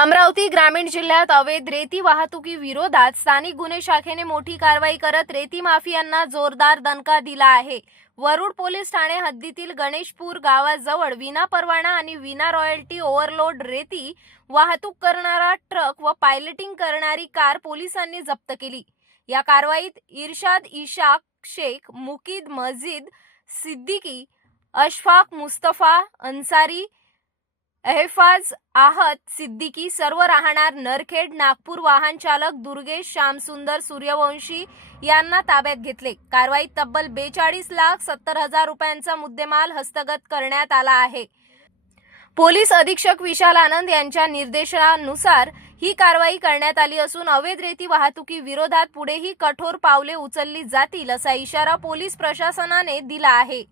अमरावती ग्रामीण जिल्ह्यात अवैध रेती वाहतुकी विरोधात स्थानिक गुन्हे शाखेने मोठी कारवाई करत रेती माफियांना जोरदार दणका दिला आहे. वरुड पोलीस ठाणे हद्दीतील गणेशपूर गावाजवळ विना परवाना आणि विना रॉयल्टी ओव्हरलोड रेती वाहतूक करणारा ट्रक व पायलटिंग करणारी कार पोलिसांनी जप्त केली. या कारवाईत इर्शाद इशाक शेख मुकीद मजिद सिद्दीकी अशफाक मुस्तफा अन्सारी एहफाज आहत सिद्दीकी सर्व राहणार नरखेड नागपूर वाहन चालक दुर्गेश श्यामसुंदर सूर्यवंशी यांना ताब्यात घेतले. कारवाईत तब्बल बेचाळीस लाख सत्तर हजार रुपयांचा मुद्देमाल हस्तगत करण्यात आला आहे. पोलीस अधीक्षक विशाल आनंद यांच्या निर्देशानुसार ही कारवाई करण्यात आली असून अवैध रेती वाहतुकी विरोधात पुढेही कठोर पावले उचलली जातील असा इशारा पोलीस प्रशासनाने दिला आहे.